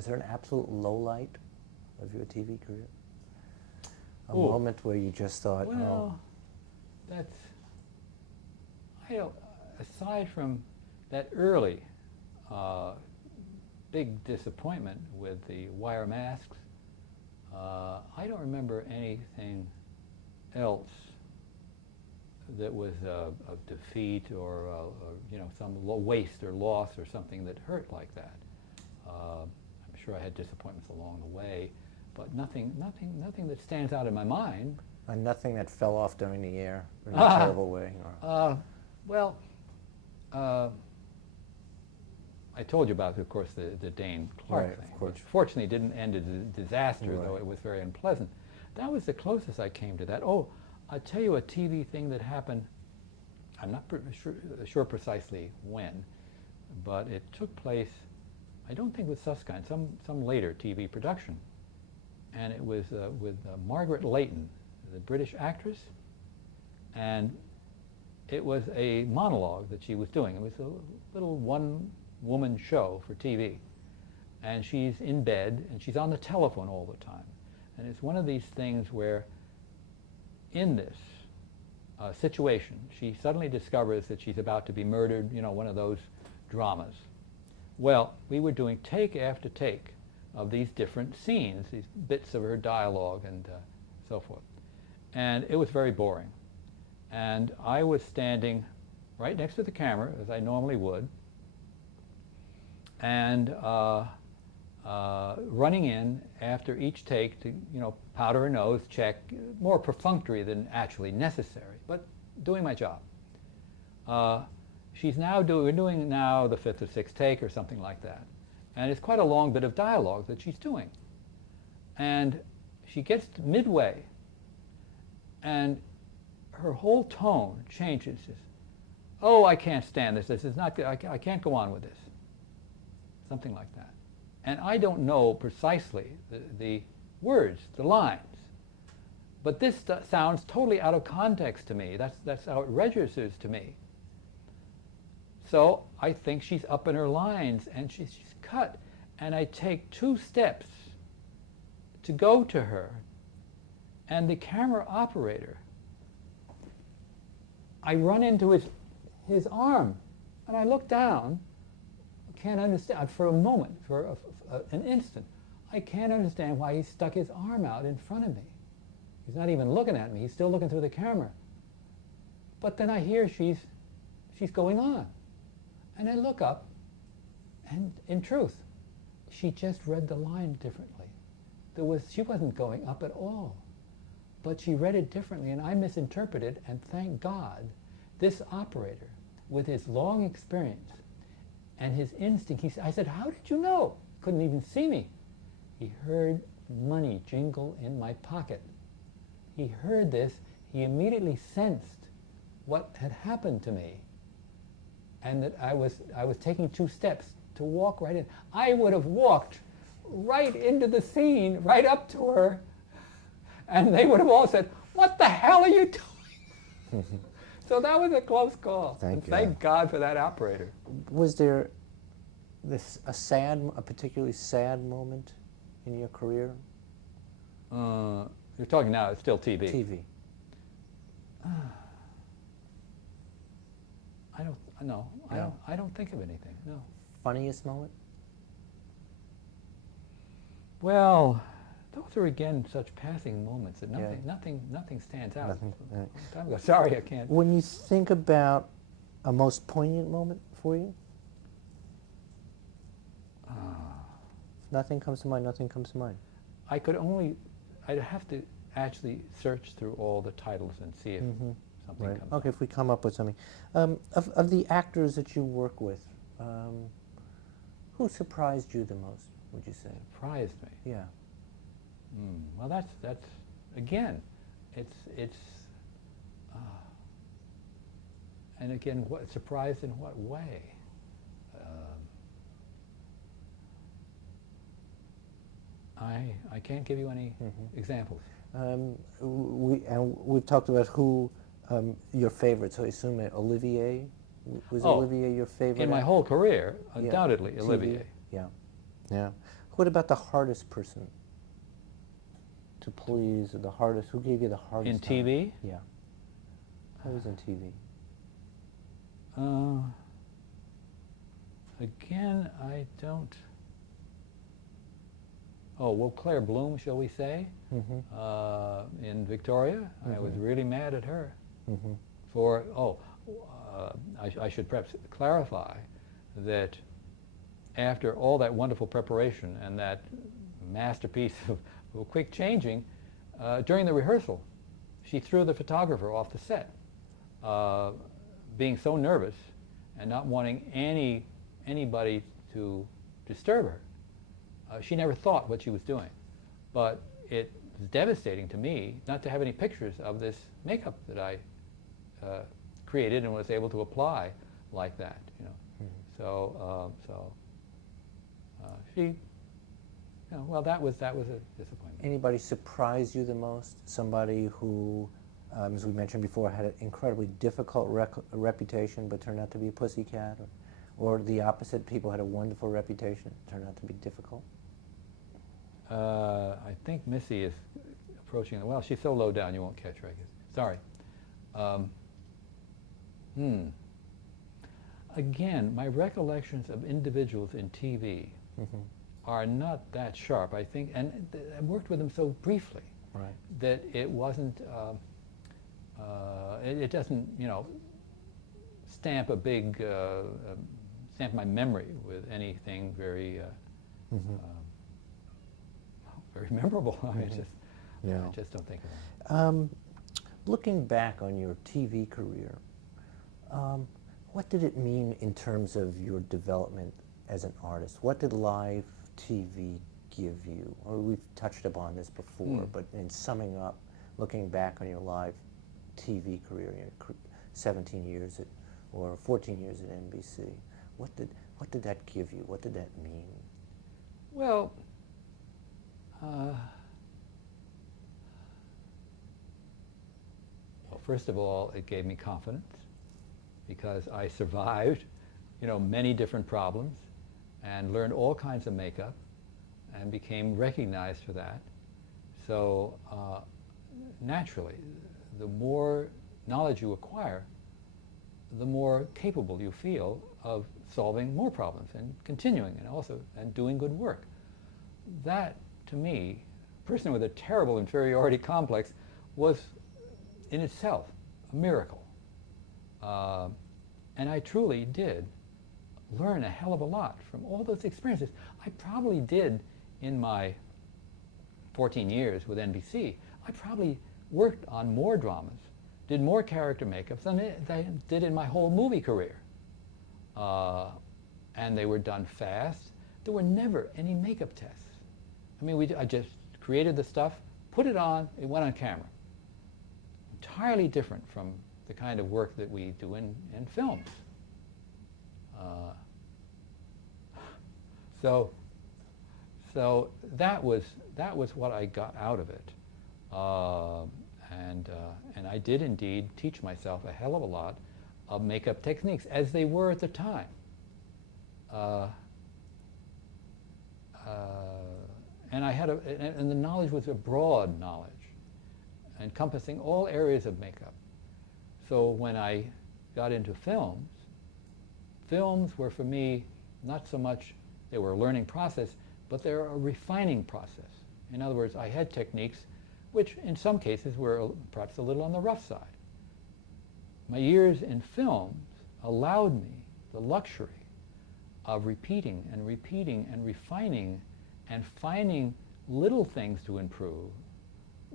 Was there an absolute low light of your TV career? A Ooh. moment where you just thought, Well, that's, I don't, aside from that early big disappointment with the wire masks, I don't remember anything else that was of defeat or you know, some waste or loss or something that hurt like that. I'm sure I had disappointments along the way, but nothing that stands out in my mind. and nothing that fell off during the air in a terrible way? Or Well, I told you about, of course, the Dane Clark Right, of thing, course. which fortunately didn't end in disaster, though Right. it was very unpleasant. That was the closest I came to that. Oh, I'll tell you a TV thing that happened. I'm not sure precisely when, but it took place, I don't think with Susskind, some later TV production. And it was with Margaret Leighton, the British actress, and it was a monologue that she was doing. It was a little one-woman show for TV. And she's in bed, and she's on the telephone all the time. And it's one of these things where, in this situation, she suddenly discovers that she's about to be murdered, you know, one of those dramas. Well, we were doing take after take of these different scenes, these bits of her dialogue and so forth. And it was very boring. And I was standing right next to the camera, as I normally would, and running in after each take to, you know, powder her nose, check, more perfunctory than actually necessary, but doing my job. She's now we're doing now the 5th or 6th take or something like that. And it's quite a long bit of dialogue that she's doing. And she gets to midway, and her whole tone changes. Oh, I can't stand this. This is not good. I can't go on with this. Something like that. And I don't know precisely the words, the lines. But this sounds totally out of context to me. That's how it registers to me. So I think she's up in her lines, and she's cut. And I take 2 steps to go to her. And the camera operator, I run into his arm. And I look down, can't understand, for a moment, for an instant, I can't understand why he stuck his arm out in front of me. He's not even looking at me, he's still looking through the camera. But then I hear she's going on. And I look up, and in truth, she just read the line differently. She wasn't going up at all, but she read it differently, and I misinterpreted, and thank God, this operator, with his long experience and his instinct, I said, how did you know? Couldn't even see me. He heard money jingle in my pocket. He heard this, he immediately sensed what had happened to me, and that I was taking 2 steps to walk right in. I would have walked right into the scene, right up to her, and they would have all said, what the hell are you doing? So that was a close call. Thank God for that operator. Was there a particularly sad moment in your career? You're talking now, it's still TV. TV. I don't think of anything, no. Funniest moment? Well, those are again such passing moments that Yeah. nothing stands out. Nothing, Long time ago. Sorry, I can't. When you think about a most poignant moment for you? Nothing comes to mind, nothing comes to mind. I'd have to actually search through all the titles and see if something Right. comes Okay, up. if we come up with something. Of the actors that you work with, who surprised you the most, would you say? Surprised me. Yeah. Well, that's again, it's and again, surprised in what way? I can't give you any examples. We've talked about who your favorites. So I assume Olivier. Was Olivier your favorite? In my whole career, undoubtedly, TV. Olivier. Yeah, yeah. What about the hardest person to please, or the hardest, who gave you the hardest In time? TV? Yeah. Always in TV. Again, I don't. Oh, well, Claire Bloom, shall we say, in Victoria. I was really mad at her for, I should perhaps clarify that after all that wonderful preparation and that masterpiece of quick changing, during the rehearsal, she threw the photographer off the set, being so nervous and not wanting anybody to disturb her. She never thought what she was doing, but it was devastating to me not to have any pictures of this makeup that I created and was able to apply like that. You know, so she. Well, that was a disappointment. Anybody surprise you the most? Somebody who, as we mentioned before, had an incredibly difficult reputation but turned out to be a pussycat, or the opposite, people had a wonderful reputation, turned out to be difficult? I think Missy is approaching. Well, she's so low down you won't catch her, I guess. Sorry. Again, my recollections of individuals in TV are not that sharp, I think, and I worked with them so briefly that it wasn't, it doesn't, stamp a big, stamp my memory with anything very, very memorable. I mean, I just don't think of it. Looking back on your TV career, what did it mean in terms of your development as an artist? What did live TV give you? Or we've touched upon this before, but in summing up, looking back on your live TV career, 17 years or 14 years at NBC, what did that give you? What did that mean? Well, first of all, it gave me confidence because I survived, many different problems and learned all kinds of makeup and became recognized for that. So naturally, the more knowledge you acquire, the more capable you feel of solving more problems and continuing and doing good work. That, to me, a person with a terrible inferiority complex was in itself a miracle. And I truly did learn a hell of a lot from all those experiences. I probably did, in my 14 years with NBC, I probably worked on more dramas, did more character makeups than I did in my whole movie career. And they were done fast. There were never any makeup tests. I mean, I just created the stuff, put it on, it went on camera. Entirely different from the kind of work that we do in films. So that was what I got out of it, and I did indeed teach myself a hell of a lot of makeup techniques as they were at the time. And I had and the knowledge was a broad knowledge, encompassing all areas of makeup. So when I got into films were for me not so much they were a learning process, but they're a refining process. In other words, I had techniques which in some cases were perhaps a little on the rough side. My years in films allowed me the luxury of repeating and repeating and refining and finding little things to improve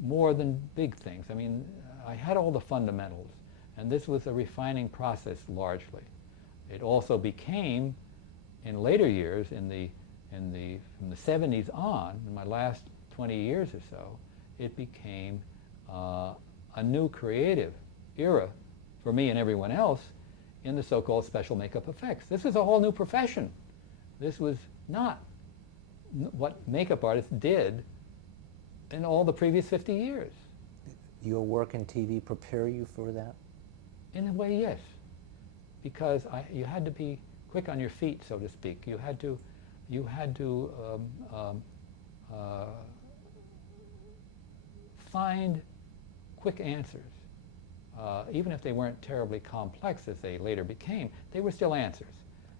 more than big things. I mean, I had all the fundamentals, and this was a refining process largely. It also became, in later years, from the 70s on, in my last 20 years or so, it became a new creative era for me and everyone else in the so-called special makeup effects. This was a whole new profession. This was not what makeup artists did in all the previous 50 years. Your work in TV prepare you for that? In a way, yes. Because you had to be quick on your feet, so to speak. You had to You had to find quick answers. Even if they weren't terribly complex as they later became, they were still answers.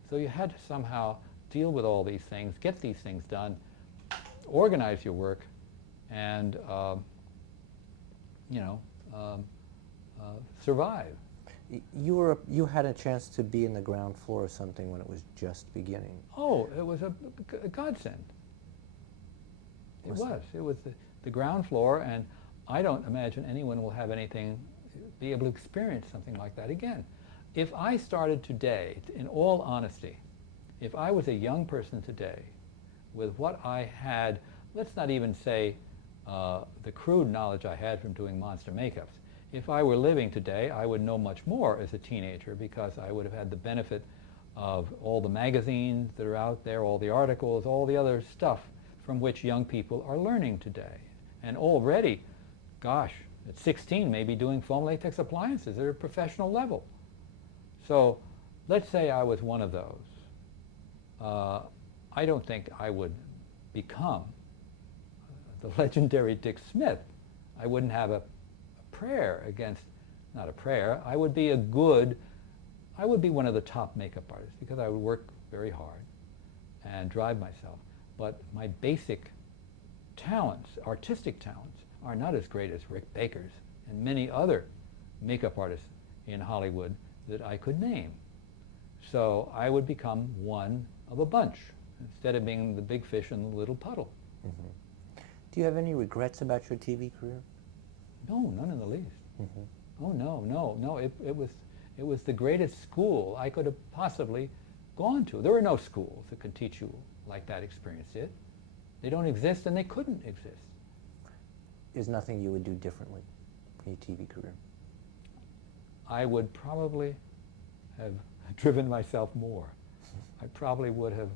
So you had to somehow deal with all these things, get these things done, organize your work, and survive. You had a chance to be in the ground floor or something when it was just beginning. Oh, it was a godsend. It was. It was the ground floor, and I don't imagine anyone will have be able to experience something like that again. If I started today, in all honesty, if I was a young person today, with what I had, let's not even say the crude knowledge I had from doing monster makeups. If I were living today, I would know much more as a teenager because I would have had the benefit of all the magazines that are out there, all the articles, all the other stuff from which young people are learning today. And already, gosh, at 16, maybe doing foam latex appliances at a professional level. So let's say I was one of those. I don't think I would become the legendary Dick Smith. I wouldn't have a prayer against, not a prayer, I would be one of the top makeup artists because I would work very hard and drive myself. But my basic talents, artistic talents, are not as great as Rick Baker's and many other makeup artists in Hollywood that I could name. So I would become one of a bunch instead of being the big fish in the little puddle. Mm-hmm. Do you have any regrets about your TV career? No, none in the least. Mm-hmm. Oh no. It was the greatest school I could have possibly gone to. There were no schools that could teach you like that experience did. They don't exist, and they couldn't exist. There's nothing you would do differently in your TV career? I would probably have driven myself more. I probably would have.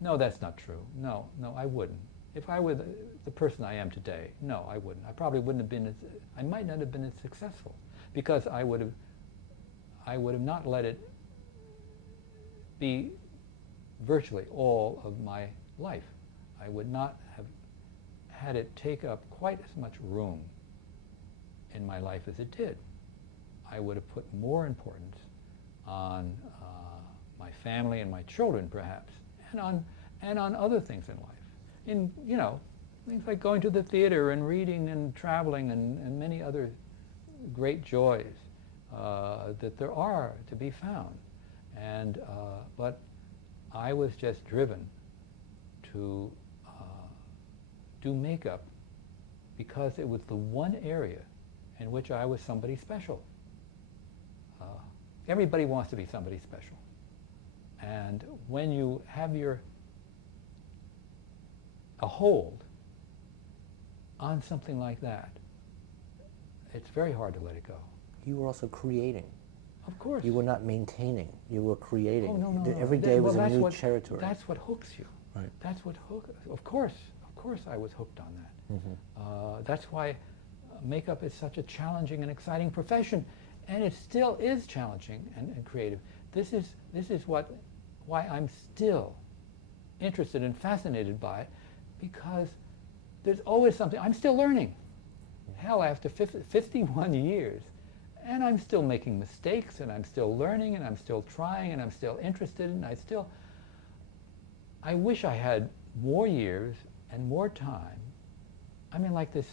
No, that's not true. No, I wouldn't. If I were the person I am today, no, I wouldn't. I probably wouldn't have been I might not have been as successful because I would have not let it be virtually all of my life. I would not have had it take up quite as much room in my life as it did. I would have put more importance on my family and my children, perhaps, and on other things in life. In, things like going to the theater and reading and traveling and many other great joys that there are to be found. But I was just driven to do makeup because it was the one area in which I was somebody special. Everybody wants to be somebody special. And when you have a hold on something like that, it's very hard to let it go. You were also creating. Of course. You were not maintaining. You were creating. Oh, no. Every day was a new territory. That's what hooks you. Right. That's what hooks. Of course I was hooked on that. Mm-hmm. That's why makeup is such a challenging and exciting profession, and it still is challenging and creative. This is why I'm still interested and fascinated by it, because there's always something. I'm still learning. Hell, after 51 years, and I'm still making mistakes, and I'm still learning, and I'm still trying, and I'm still interested, and I wish I had more years and more time. I mean, like this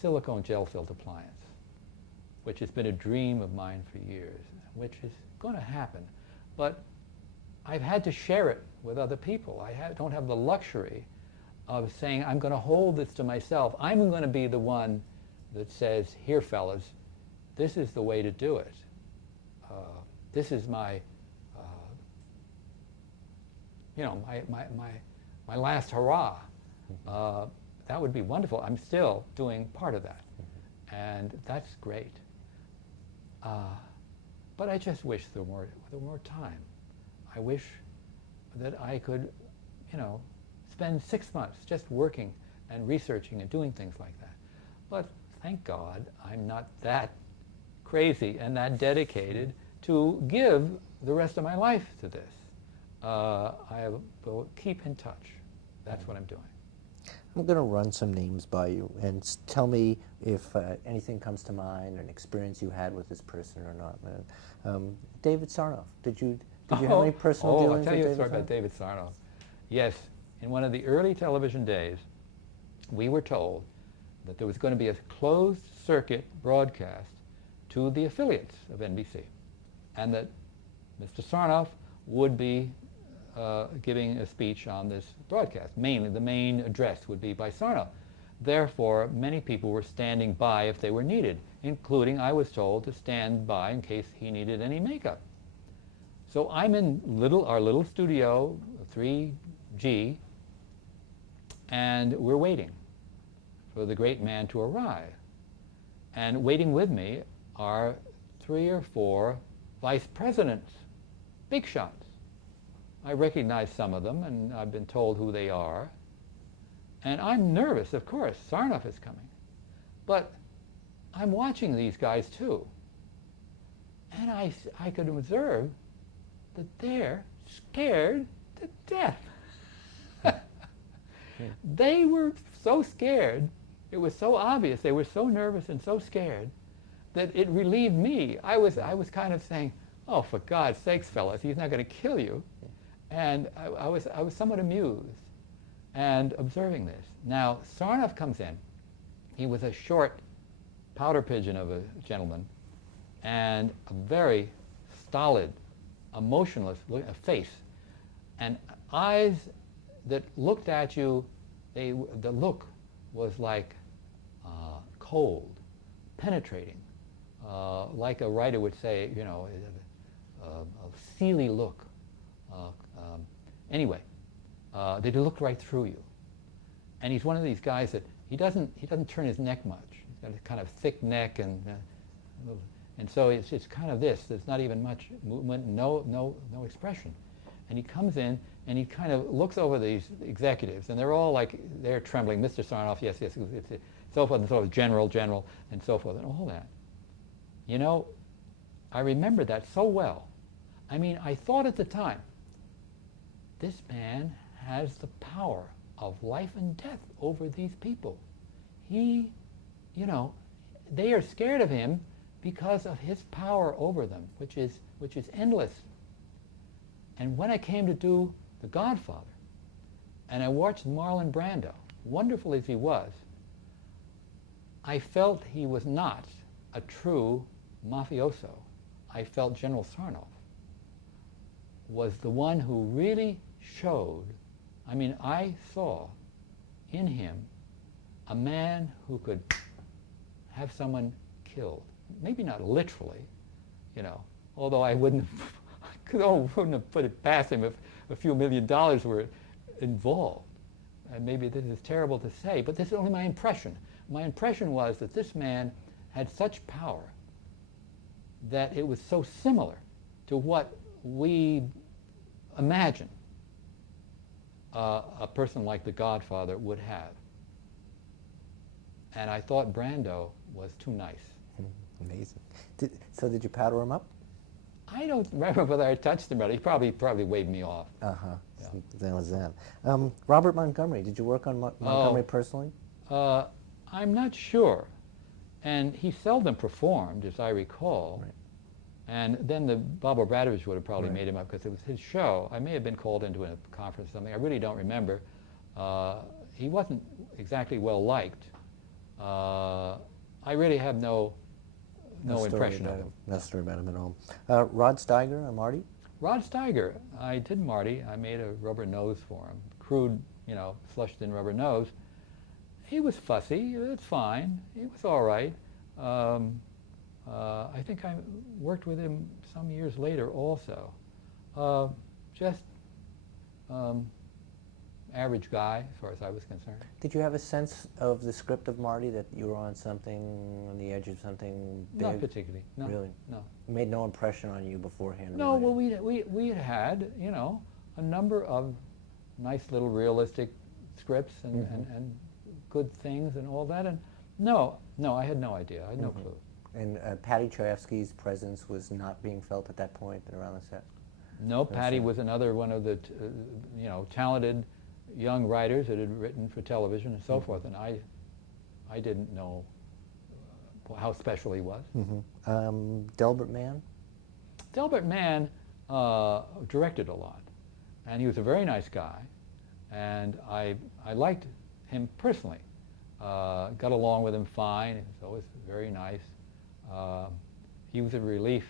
silicone gel-filled appliance, which has been a dream of mine for years, which is going to happen. But I've had to share it with other people. I don't have the luxury of saying, I'm going to hold this to myself. I'm going to be the one that says, here, fellas, this is the way to do it. This is my last hurrah. That would be wonderful. I'm still doing part of that, and that's great. But I just wish there were more time. I wish that I could, spend 6 months just working and researching and doing things like that. But thank God I'm not that crazy and that dedicated to give the rest of my life to this. I will keep in touch. That's what I'm doing. I'm going to run some names by you and tell me if anything comes to mind, an experience you had with this person or not. David Sarnoff, did you have any personal I'll dealings tell with you a David story Sarnoff? about David Sarnoff. Yes, in one of the early television days, we were told that there was going to be a closed circuit broadcast to the affiliates of NBC, and that Mr. Sarnoff would be giving a speech on this broadcast. Mainly, the main address would be by Sarnoff. Therefore, many people were standing by if they were needed, including, I was told, to stand by in case he needed any makeup. So I'm in our little studio, 3G, and we're waiting for the great man to arrive. And waiting with me are 3 or 4 vice presidents, big shots. I recognize some of them, and I've been told who they are. And I'm nervous, of course. Sarnoff is coming. But I'm watching these guys, too. And I could observe that they're scared to death. They were so scared. It was so obvious. They were so nervous and so scared that it relieved me. I was kind of saying, oh, for God's sakes, fellas, he's not going to kill you. And I was somewhat amused and observing this. Now, Sarnoff comes in. He was a short powder pigeon of a gentleman and a very stolid, emotionless face, and eyes that looked at you. The look was like cold, penetrating, like a writer would say, you know, a steely look. Anyway, they look right through you. And he's one of these guys that he doesn't turn his neck much. He's got a kind of thick neck, and so it's kind of this. There's not even much movement, no expression. And he comes in and he kind of looks over these executives, and they're all like, they're trembling. Mr. Sarnoff, yes, so forth and so forth, general, and so forth, and all that. You know, I remember that so well. I mean, I thought at the time, this man has the power of life and death over these people. He, you know, they are scared of him because of his power over them, which is endless. And when I came to do The Godfather, and I watched Marlon Brando, wonderful as he was, I felt he was not a true mafioso. I felt General Sarnoff was the one who really showed, I mean, I saw in him a man who could have someone killed. Maybe not literally, you know, although I wouldn't have put it past him if a few $1 million were involved. And maybe this is terrible to say, but this is only my impression. My impression was that this man had such power that it was so similar to what we imagine a person like the Godfather would have. And I thought Brando was too nice. Amazing. So did you powder him up? I don't remember whether I touched him, but he probably waved me off. Uh-huh. Yeah. That was that. Robert Montgomery, did you work on Montgomery personally? I'm not sure. And he seldom performed, as I recall. Right. And then Bob Obradovich would have probably Right. made him up because it was his show. I may have been called into a conference or something. I really don't remember. He wasn't exactly well liked. I really have no impression of him. No story about him at all. Rod Steiger or Marty? Rod Steiger, I did Marty. I made a rubber nose for him. Crude, you know, flushed in rubber nose. He was fussy. That's fine. He was all right. I think I worked with him some years later also. Just average guy as far as I was concerned. Did you have a sense of the script of Marty, that you were on something, on the edge of something big? Not particularly. No. Really? No. It made no impression on you beforehand? No. Really? Well, we had, you know, a number of nice little realistic scripts and, and good things and all that. And no, I had no idea. I had no clue. And Patty Chayefsky's presence was not being felt at that point and around the set? No, Patty was another one of the talented young writers that had written for television and so forth, and I didn't know how special he was. Delbert Mann? Delbert Mann directed a lot, and he was a very nice guy, and I liked him personally. Got along with him fine. He was always very nice. He was a relief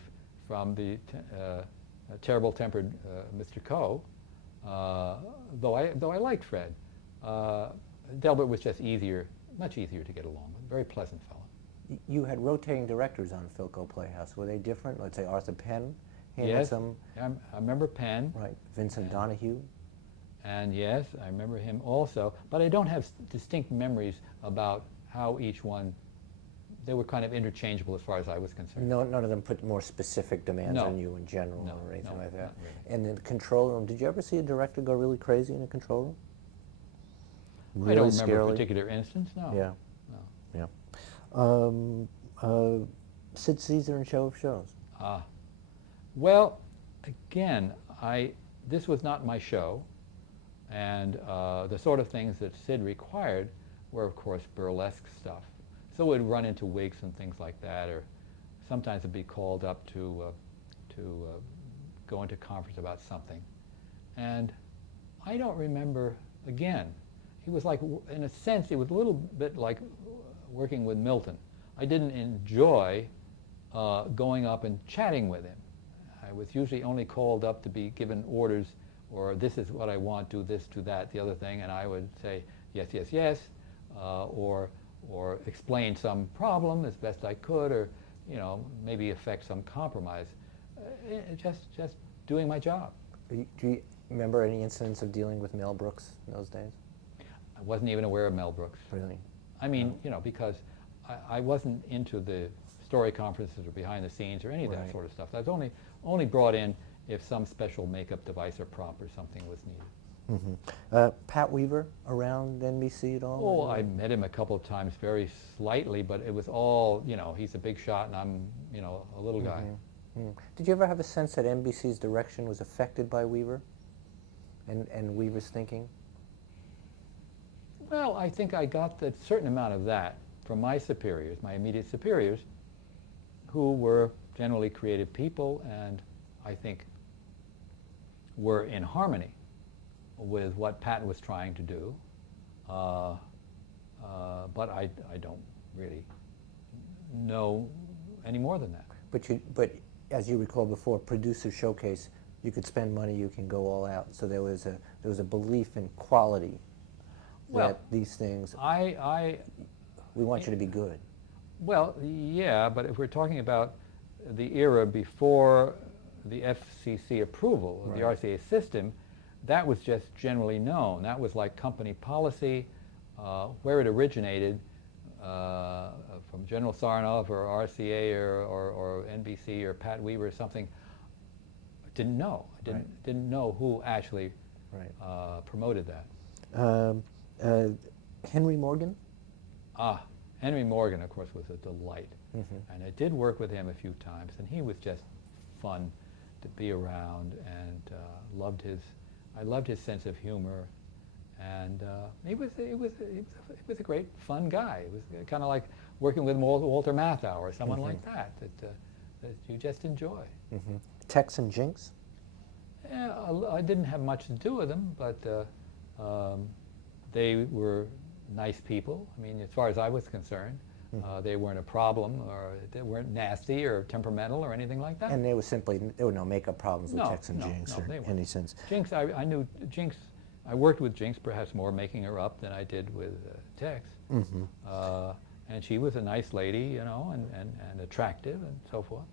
from the terrible-tempered Mr. Coe, though I liked Fred. Delbert was just much easier to get along with. Very pleasant fellow. You had rotating directors on Philco Playhouse. Were they different? Let's say Arthur Penn handled Yes, some. I remember Penn. Right. Vincent Donahue. And yes, I remember him also. But I don't have distinct memories about how each one. They were kind of interchangeable as far as I was concerned. No, none of them put more specific demands No. on you in general No, or anything no, like that. not really. And in the control room, did you ever see a director go really crazy in a control room? I don't remember scarily? a particular instance, no. Yeah. No. Yeah. Sid Caesar and Show of Shows. Well, again, this was not my show, and the sort of things that Sid required were, of course, burlesque stuff. So we'd run into wigs and things like that, or sometimes it'd be called up to go into conference about something. And I don't remember, again, he was like, in a sense, he was a little bit like working with Milton. I didn't enjoy going up and chatting with him. I was usually only called up to be given orders, or this is what I want, do this, do that, the other thing, and I would say yes, yes, yes, or explain some problem as best I could, or maybe affect some compromise. Just doing my job. Do you remember any incidents of dealing with Mel Brooks in those days? I wasn't even aware of Mel Brooks. Really? I mean, because I wasn't into the story conferences or behind the scenes or any of that Right. sort of stuff. I was only brought in if some special makeup device or prop or something was needed. Pat Weaver around NBC at all? Oh, I met him a couple of times very slightly, but it was all, he's a big shot and I'm, a little guy. Did you ever have a sense that NBC's direction was affected by Weaver and Weaver's thinking? Well, I think I got a certain amount of that from my superiors, my immediate superiors, who were generally creative people and I think were in harmony with what Pat was trying to do. But I don't really know any more than that. But as you recall before, Producer Showcase, you could spend money, you can go all out. So there was a belief in quality. Well, that these things, we want you to be good. Well, yeah, but if we're talking about the era before the FCC approval of the Right. RCA system, that was just generally known. That was like company policy, where it originated from General Sarnoff or RCA or NBC or Pat Weaver or something. Didn't know. Didn't know who actually promoted that. Henry Morgan? Henry Morgan, of course, was a delight. And I did work with him a few times, and he was just fun to be around, and I loved his sense of humor, and he was a great, fun guy. It was kind of like working with Walter Matthau or someone like that you just enjoy. Tex and Jinx? Yeah, I didn't have much to do with them, but they were nice people. I mean, as far as I was concerned, they weren't a problem, or they weren't nasty or temperamental or anything like that. And there were no makeup problems with Tex and Jinx or they weren't. any sense. Jinx, I knew Jinx. I worked with Jinx perhaps more making her up than I did with Tex. And she was a nice lady, and attractive and so forth.